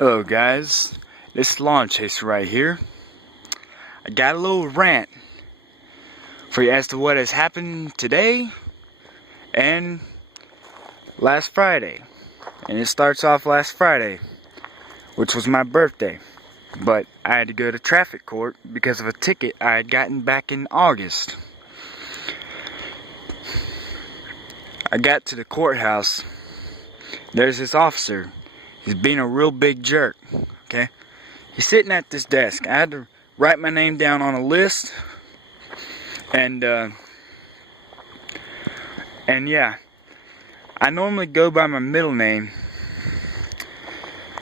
Hello guys, this is Lawn Chaser right here. I got a little rant for you as to what has happened today and last Friday. And it starts off last Friday, which was my birthday. But I had to go to traffic court because of a ticket I had gotten back in August. I got to the courthouse. There's this officer. He's being a real big jerk, okay? He's sitting at this desk. I had to write my name down on a list. And yeah, I normally go by my middle name.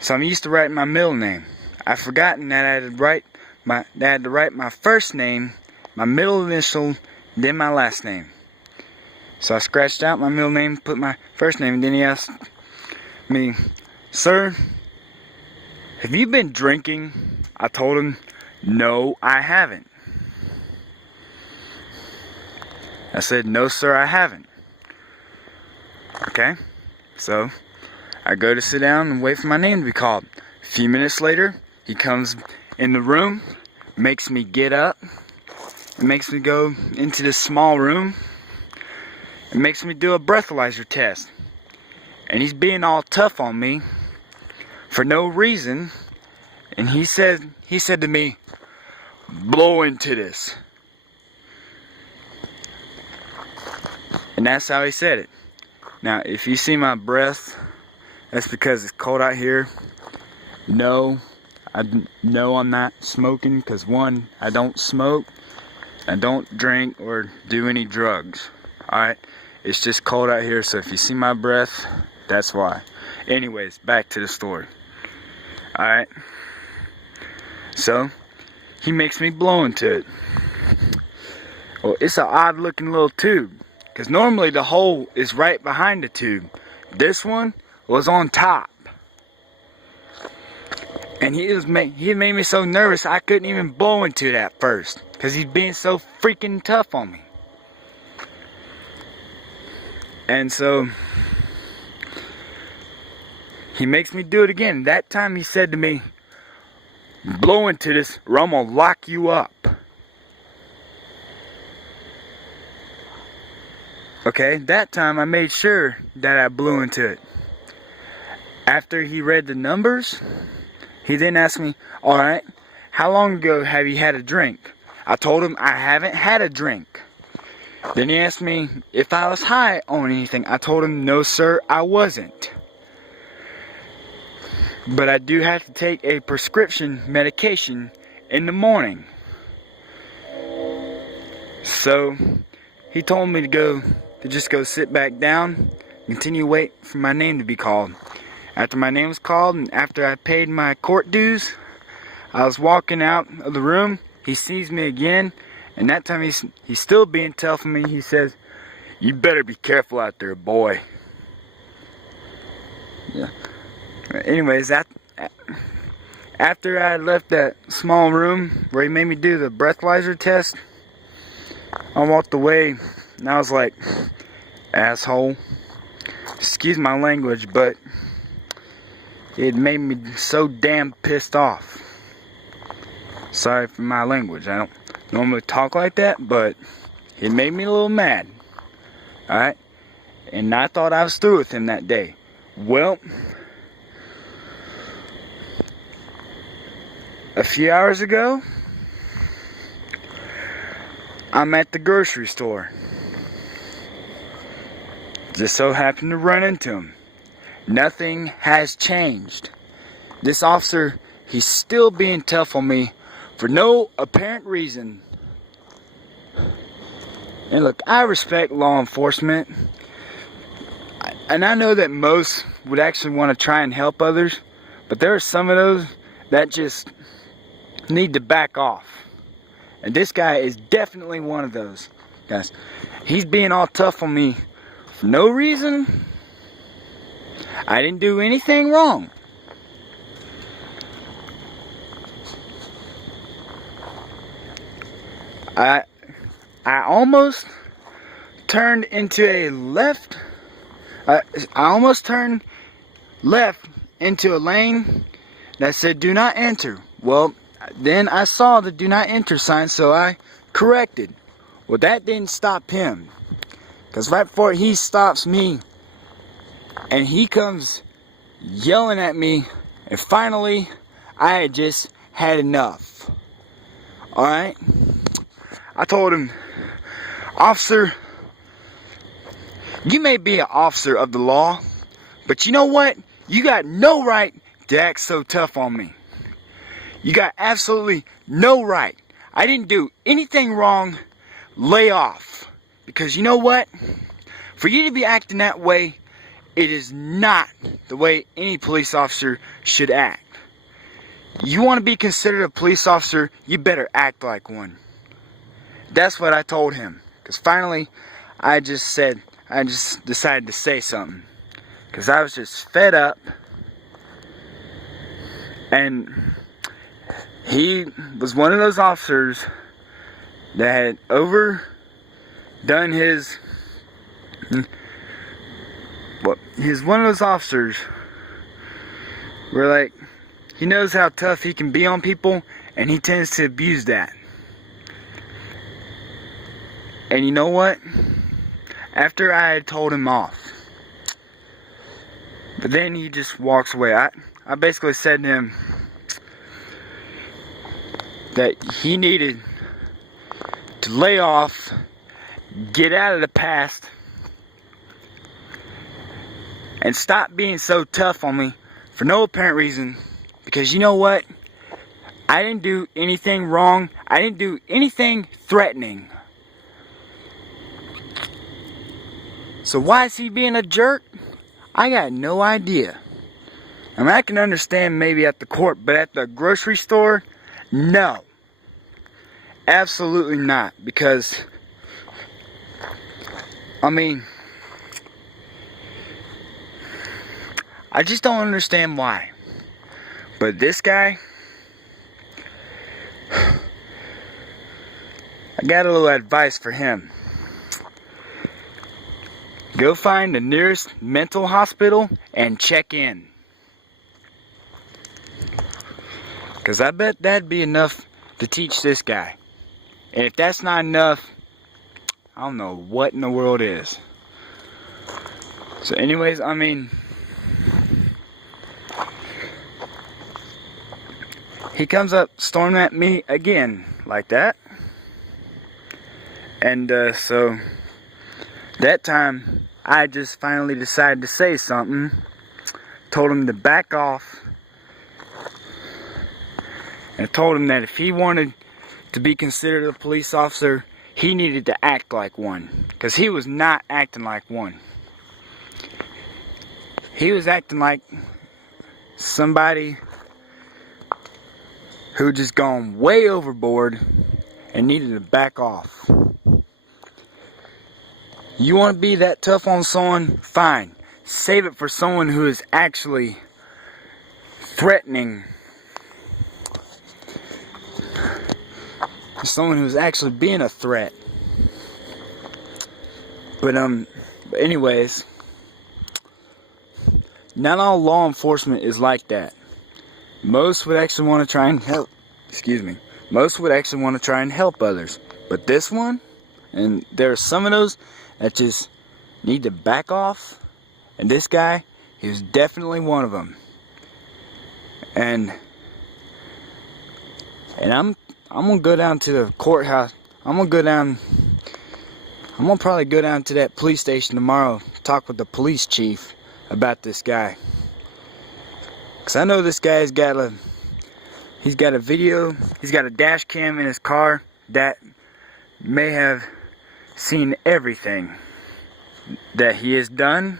So I'm used to writing my middle name. I've forgotten that I had to write my first name, my middle initial, then my last name. So I scratched out my middle name, put my first name, and then he asked me, "Sir, have you been drinking?" I told him, "No, I haven't." I said, "No, sir, I haven't." Okay, so I go to sit down and wait for my name to be called. A few minutes later, he comes in the room, makes me get up, and makes me go into this small room, and makes me do a breathalyzer test. And he's being all tough on me for no reason, and he said to me, "Blow into this." And that's how he said it. Now, if you see my breath, that's because it's cold out here. No, I'm not smoking, because one, I don't smoke, I don't drink or do any drugs. Alright, it's just cold out here, so if you see my breath, that's why. Anyways, back to the story. Alright, so he makes me blow into it. Well, it's an odd looking little tube, because normally the hole is right behind the tube. This one was on top. And he made me so nervous I couldn't even blow into it at first, because he's being so freaking tough on me. And so he makes me do it again. That time he said to me, "Blow into this or I'm gonna lock you up." Okay, that time I made sure that I blew into it. After he read the numbers, he then asked me, "Alright, how long ago have you had a drink?" I told him I haven't had a drink. Then he asked me if I was high on anything. I told him, "No sir, I wasn't. But I do have to take a prescription medication in the morning." So he told me to just go sit back down, continue wait for my name to be called. After my name was called and after I paid my court dues, I was walking out of the room. He sees me again, and that time he's still being tough on me. He says, "You better be careful out there, boy." Yeah. Anyways, after I left that small room where he made me do the breathalyzer test, I walked away and I was like, "Asshole." Excuse my language, but it made me so damn pissed off. Sorry for my language. I don't normally talk like that, but it made me a little mad. Alright? And I thought I was through with him that day. Well, a few hours ago, I'm at the grocery store. Just so happened to run into him. Nothing has changed. This officer, he's still being tough on me for no apparent reason. And look, I respect law enforcement. And I know that most would actually want to try and help others. But there are some of those that just need to back off. And this guy is definitely one of those guys. He's being all tough on me for no reason. I didn't do anything wrong. I almost turned into a left. I almost turned left into a lane that said do not enter. Well, then I saw the do not enter sign, so I corrected. Well, that didn't stop him, because right before he stops me and he comes yelling at me, and finally I had just had enough. Alright, I told him, officer, you may be an officer of the law, but you know what? You got no right to act so tough on me. You got absolutely no right. I didn't do anything wrong. Lay off. Because you know what? For you to be acting that way, it is not the way any police officer should act. You want to be considered a police officer, you better act like one. That's what I told him. Because finally, I just decided to say something. Because I was just fed up. And he was one of those officers that had overdone his... Well, he's one of those officers where, like, he knows how tough he can be on people, and he tends to abuse that. And you know what? After I had told him off, but then he just walks away. I basically said to him that he needed to lay off, get out of the past, and stop being so tough on me for no apparent reason. Because you know what? I didn't do anything wrong. I didn't do anything threatening. So why is he being a jerk? I got no idea. I mean, I can understand maybe at the court, but at the grocery store, no. Absolutely not. Because, I mean, I just don't understand why. But this guy, I got a little advice for him. Go find the nearest mental hospital and check in. Because I bet that'd be enough to teach this guy. And if that's not enough, I don't know what in the world is. So anyways, I mean, he comes up storming at me again like that. And so that time I just finally decided to say something. Told him to back off. And told him that if he wanted to be considered a police officer, he needed to act like one. Because he was not acting like one. He was acting like somebody who just gone way overboard and needed to back off. You want to be that tough on someone? Fine. Save it for someone who is actually threatening. Someone who's actually being a threat. But anyways, not all law enforcement is like that. Most would actually want to try and help. Most would actually want to try and help others. But this one, and there are some of those that just need to back off. And this guy, he was definitely one of them. And I'm gonna go down to the courthouse. I'm gonna probably go down to that police station tomorrow, talk with the police chief about this guy. Cause I know this guy's got a video, he's got a dash cam in his car that may have seen everything that he has done.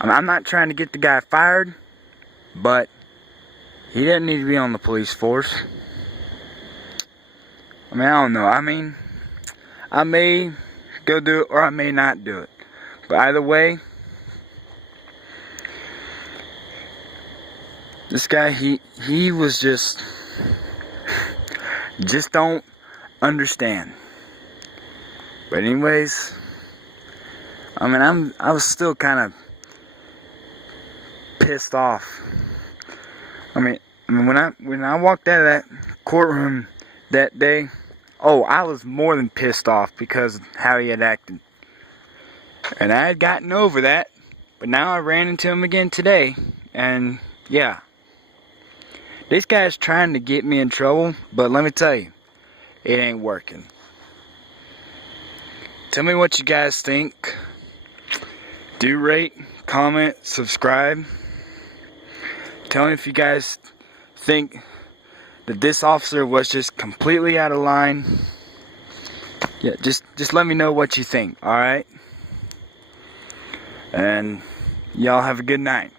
I'm not trying to get the guy fired, but he doesn't need to be on the police force. I mean, I don't know. I mean, I may go do it or I may not do it. But either way, this guy, he was just don't understand. But anyways, I mean, I was still kind of pissed off I mean when I walked out of that courtroom that day, oh, I was more than pissed off because of how he had acted. And I had gotten over that, but now I ran into him again today, and yeah. This guy's trying to get me in trouble, but let me tell you, it ain't working. Tell me what you guys think. Do rate, comment, subscribe. Tell me if you guys think that this officer was just completely out of line. Yeah, just let me know what you think, alright? And y'all have a good night.